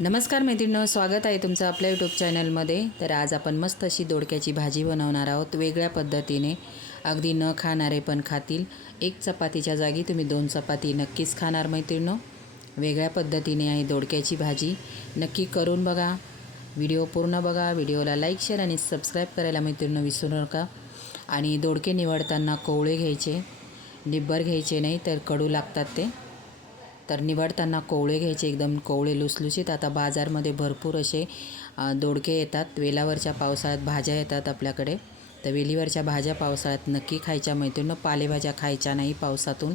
नमस्कार मैत्रिणींनो, स्वागत आहे तुमचं आपल्या यूट्यूब चॅनलमध्ये। तर आज आपण मस्त अशी दोडक्याची भाजी बनवणार आहोत वेगळ्या पद्धतीने। अगदी न खाणारे पण खातील। एक चपातीच्या जागी तुम्ही 2 चपाती नक्कीच खाणार मैत्रिणींनो। वेगळ्या पद्धतीने आहे दोडक्याची भाजी, नक्की करून बघा। व्हिडिओ पूर्ण बघा, व्हिडिओला लाईक शेअर आणि सबस्क्राईब करायला मैत्रिणींनो विसरू नका। आणि दोडके निवडताना कोवळे घ्यायचे, निब्बर घ्यायचे नाही तर कडू लागतात ते। तर निवडताना कोवळे घ्यायचे, एकदम कोवळे लुसलुशीत। आता बाजारमध्ये भरपूर असे दोडके येतात, वेलावरच्या पावसाळ्यात भाज्या येतात आपल्याकडे। तर वेलीवरच्या भाज्या पावसाळ्यात नक्की खायच्या मैत्रिणींनो, पालेभाज्या खायच्या नाही पावसातून।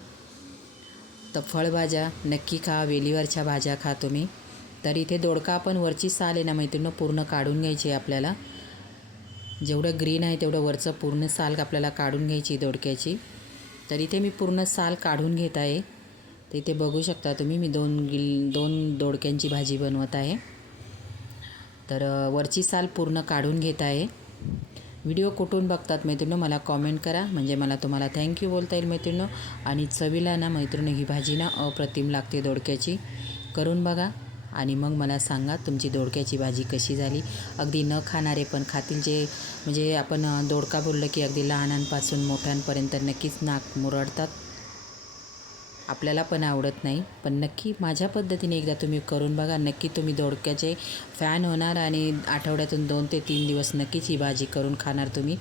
तर फळभाज्या नक्की खा, वेलीवरच्या भाज्या खा तुम्ही। तर इथे दोडका आपण वरची साल आहे ना मैत्रिणींनो पूर्ण काढून घ्यायची आपल्याला। जेवढं ग्रीन आहे तेवढं वरचं पूर्ण साल आपल्याला काढून घ्यायची दोडक्याची। तर इथे मी पूर्ण साल काढून घेत आहे। तर इथे बघू शकता तुम्ही, मी दोन दोडक्यांची भाजी बनवत आहे। तर वरची साल पूर्ण काढून घेत आहे। व्हिडिओ कुठून बघतात मैत्रिणींनो मला कॉमेंट करा, म्हणजे मला तुम्हाला थँक्यू बोलता येईल मैत्रिणींनो। आणि चवीला ना मैत्रिणींनो ही भाजी ना अप्रतिम लागते दोडक्याची। करून बघा आणि मग मला सांगा तुमची दोडक्याची भाजी कशी झाली। अगदी न खाणारे पण खातील, जे म्हणजे आपण दोडका बोललं की अगदी लहानांपासून मोठ्यांपर्यंत नक्कीच नाक मुरडतात। आपल्याला पण आवडत नाही, पण नक्की माझ्या पद्धतीने एकदा तुम्ही करून बघा। नक्की तुम्ही दोडक्याचे फॅन होणार आणि आठवड्यातून 2 ते 3 दिवस नक्कीच ही भाजी करून खाणार तुम्ही।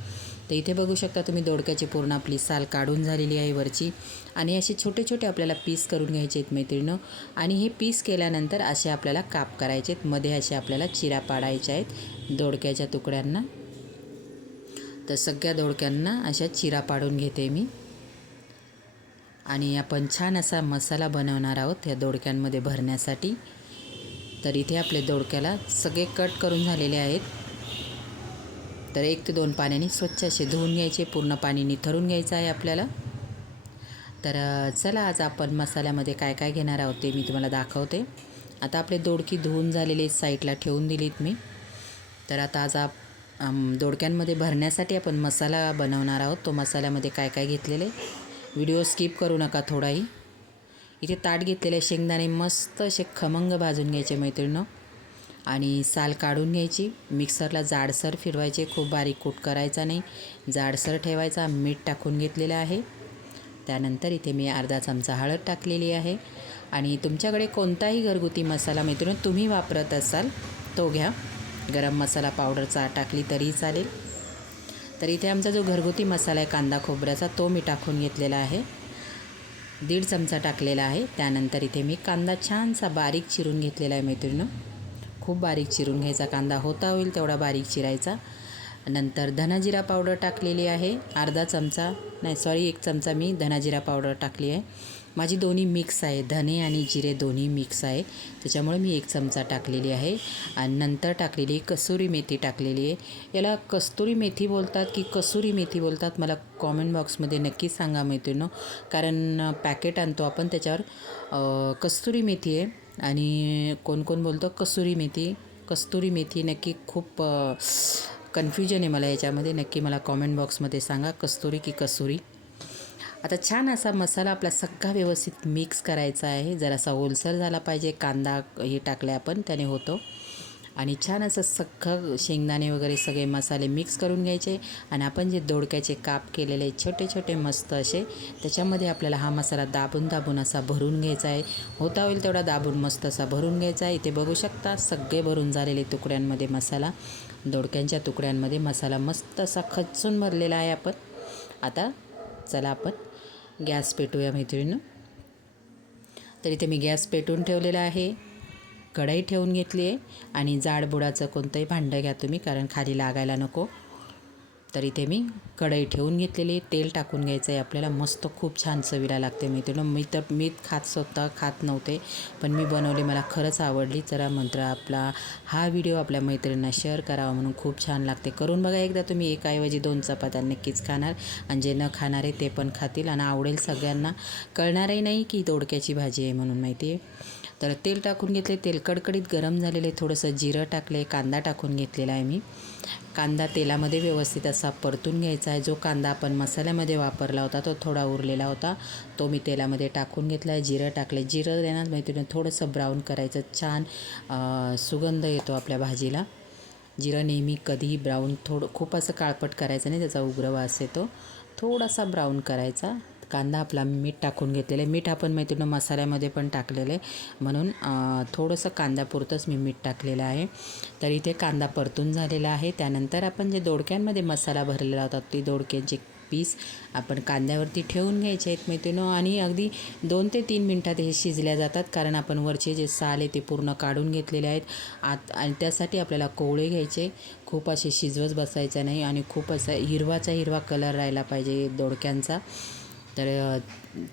तर इथे बघू शकता तुम्ही, दोडक्याची पूर्ण आपली साल काढून झालेली आहे वरची। आणि असे छोटे छोटे आपल्याला पीस करून घ्यायचे आहेत मैत्रिणींनो। आणि हे पीस केल्यानंतर असे आपल्याला काप करायचे आहेत, मध्ये असे आपल्याला चिरा पाडायच्या आहेत दोडक्याच्या तुकड्यांना। तर सगळ्या दोडक्यांना अशा चिरा पाडून घेते मी। आणि आपण छान असा मसाला बनवणार आहोत या दोडक्यांमध्ये भरण्यासाठी। तर इथे आपले दोडक्याला सगळे कट करून झालेले आहेत। तर 1 ते 2 पाण्याने स्वच्छ असे धुवून घ्यायचे, पूर्ण पाणी निथरून घ्यायचं आहे आपल्याला। तर चला आज आपण मसाल्यामध्ये काय काय घेणार आहोत ते मी तुम्हाला दाखवते। आता आपले दोडकी धुवून झालेले साईडला ठेवून दिलीत मी। तर आता आज दोडक्यांमध्ये भरण्यासाठी आपण मसाला बनवणार आहोत। तो मसाल्यामध्ये काय काय घेतलेले, व्हिडिओ स्किप करू नका थोडाही। इथे ताट घेतलेले शेंगदाणे मस्त असे खमंग भाजून घ्यायचे मैत्रिणींनो। आणि साल काढून घ्यायची, मिक्सरला जाडसर फिरवायचे, खूप बारीक कूट करायचा नाही, जाडसर ठेवायचा। मीठ टाकून घेतलेलं आहे। त्यानंतर इथे मी अर्धा चमचा हळद टाकलेली आहे। आणि तुमच्याकडे कोणताही घरगुती मसाला मैत्रिणींनो तुम्ही वापरत असाल तो घ्या, गरम मसाला पावडरचा टाकली तरी चालेल। तर इथे आमचा जो घरगुती मसाला आहे कांदा खोबऱ्याचा, तो मी टाकून घेतलेला आहे, 1.5 चमचा टाकलेला आहे। त्यानंतर इथे मी कांदा छानसा बारीक चिरून घेतलेला आहे मैत्रिणींनो। खूप बारीक चिरून घ्यायचा कांदा, होता होईल तेवढा बारीक चिरायचा। नंतर धनाजिरा पावडर टाकलेली आहे, अर्धा चमचा नाही सॉरी 1 चमचा मी धनाजिरा पावडर टाकली आहे। माझी दोन्ही मिक्स आहे, धने आणि जिरे दोन्ही मिक्स आहे, त्याच्यामुळे मी 1 चमचा टाकलेली आहे। आणि नंतर टाकलेली कसुरी मेथी टाकलेली आहे। याला कस्तुरी मेथी बोलतात की कसुरी मेथी बोलतात, मला कॉमेंट बॉक्समध्ये नक्की सांगा मैत्रिणींनो। कारण पॅकेट आणतो आपण त्याच्यावर कस्तुरी मेथी आहे आणि कोण कोण बोलतं कसुरी मेथी, कस्तुरी मेथी। नक्की खूप कन्फ्युजन आहे मला याच्यामध्ये, नक्की मला कॉमेंट बॉक्समध्ये सांगा कस्तुरी की कसुरी। आता छान असा मसाला आपला सगळा व्यवस्थित मिक्स करायचा आहे। जरासा ओलसर झाला पाहिजे, कांदा हे टाकले आपण त्याने होतो। आणि छान असं सगळं शेंगदाणे वगैरे सगळे मसाले मिक्स करून घ्यायचे। आणि आपण जे दोडक्याचे काप केलेले छोटे छोटे मस्त असे, त्याच्यामध्ये आपल्याला हा मसाला दाबून दाबून असा भरून घ्यायचा आहे, होता होईल तेवढा दाबून मस्त असा भरून घ्यायचा आहे। इथे बघू शकता सगळे भरून झालेले तुकड्यांमध्ये मसाला, दोडक्यांच्या तुकड्यांमध्ये मसाला मस्त असा खचून भरलेला आहे आपण। आता चला आपण गॅस पेटूया मैत्रिणींनो। तर इथे मी गॅस पेटून ठेवलेला आहे, कढई ठेवून घेतली आहे। आणि जाड बुडाचं कोणतंही भांडं घ्या तुम्ही, कारण खाली लागायला नको। तर इथे मी कढई ठेवून घेतलेली, तेल टाकून घ्यायचं आहे आपल्याला। मस्त खूप छान चवीला लागते मैत्रिणींनो। मी स्वतः खात नव्हते, पण मी बनवली, मला खरंच आवडली। जरा मंत्र आपला हा व्हिडिओ आपल्या मैत्रिणींना शेअर करावा म्हणून, खूप छान लागते। करून बघा एकदा तुम्ही, 1 ऐवजी 2 चपात्या नक्कीच खाणार। आणि जे न खाणारे ते पण खातील आणि आवडेल सगळ्यांना, कळणारही नाही की दोडक्याची भाजी आहे म्हणून माहिती आहे। तर तेल टाकून घेतले, तेल कडकडीत गरम झालेले, थोडंसं जिरं टाकले, कांदा टाकून घेतलेला आहे मी. कांदा तेलामध्ये व्यवस्थित असा परतून घ्यायचा आहे. जो कांदा आपण मसाल्यामध्ये वापरला होता तो थोडा उरलेला होता, तो मी तेलामध्ये टाकून घेतला आहे. जिरं टाकले, जिरं देण्यात माहिती थोडंसं ब्राऊन करायचं, छान सुगंध येतो आपल्या भाजीला. जिरं नेहमी कधीही ब्राऊन खूप असं काळपट करायचं नाही, त्याचा उग्र वास येतो. थोडासा ब्राऊन करायचा. कांदा आपला मीठ टाकून घेतलेलं आहे. मीठ आपण मैत्रिणी मसाल्यामध्ये पण टाकलेलं आहे, म्हणून थोडंसं कांद्यापुरतंच मी मीठ टाकलेलं आहे. तर इथे कांदा परतून झालेला आहे. त्यानंतर आपण जे दोडक्यांमध्ये मसाला भरलेला होता ते दोडक्यांचे पीस आपण कांद्यावरती ठेवून घ्यायचे आहेत मैत्रिणी, आणि अगदी 2 ते 3 मिनटात हे शिजल्या जातात, कारण आपण वरचे जे साल आहे ते पूर्ण काढून घेतलेले आहेत आणि त्यासाठी आपल्याला कोवळे घ्यायचे. खूप असे शिजवत बसायचं नाही आणि खूप असा हिरवा कलर राहिला पाहिजे दोडक्यांचा. तर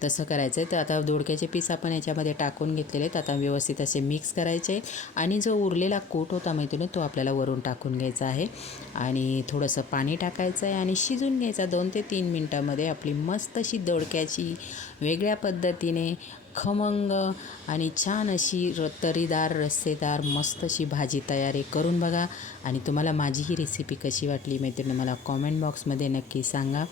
तसं करायचं आहे. तर आता दोडक्याचे पीस आपण याच्यामध्ये टाकून घेतलेले आहेत. आता व्यवस्थित असे मिक्स करायचे आणि जो उरलेला कूट होता मैत्रिणी तो आपल्याला वरून टाकून घ्यायचा आहे आणि थोडंसं पाणी टाकायचं आहे आणि शिजून घ्यायचा. 2 ते 3 मिनटामध्ये आपली मस्त अशी दोडक्याची वेगळ्या पद्धतीने खमंग आणि छान अशी तरीदार रस्सेदार मस्त अशी भाजी तयार आहे. करून बघा आणि तुम्हाला माझी ही रेसिपी कशी वाटली मैत्रिणी मला कॉमेंट बॉक्समध्ये नक्की सांगा.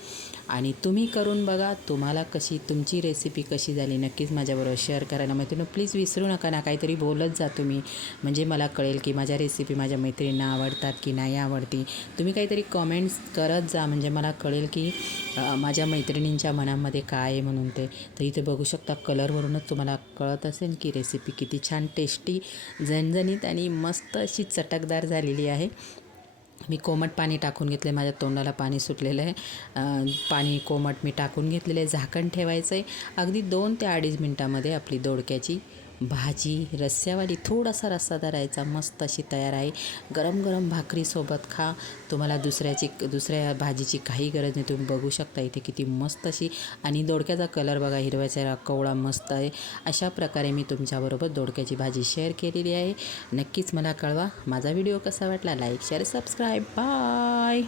आणि तुम्ही करून बघा, तुम्हाला तुमची रेसिपी कशी झाली नक्कीच माझ्याबरोबर शेअर करायला मैत्रिणी प्लीज विसरू नका ना. काहीतरी बोलत जा तुम्ही, म्हणजे मला कळेल की माझ्या रेसिपी माझ्या मैत्रिणींना आवडतात की नाही आवडती. तुम्ही काहीतरी कॉमेंट्स करत जा, म्हणजे मला कळेल की माझ्या मैत्रिणींच्या मनामध्ये काय आहे म्हणून ते. तर इथे बघू शकता कलरवरूनच तुम्हाला कळत असेल की रेसिपी किती छान टेस्टी, झणझणीत आणि मस्त अशी चटकदार झालेली आहे. मी कोमट पाणी टाकून घेतले, माझ्या तोंडाला पाणी सुटलेलं आहे. पाणी कोमट मी टाकून घेतलेलं आहे. झाकण ठेवायचं आहे. अगदी 2 ते 2.5 मिनटामध्ये आपली दोडक्याची भाजी रस्स्यावाली, थोडासा रस्सा धरायचा, मस्त अशी तयार आहे. गरम गरम भाकरीसोबत खा. तुम्हाला दुसऱ्या भाजीची काही गरज नाही. तुम्ही बघू शकता इथे किती मस्त अशी, आणि दोडक्याचा कलर बघा, हिरव्याचा कवळा मस्त आहे. अशा प्रकारे मी तुमच्याबरोबर दोडक्याची भाजी शेअर केलेली आहे. नक्कीच मला कळवा माझा व्हिडिओ कसा वाटला. Like share subscribe. बाय.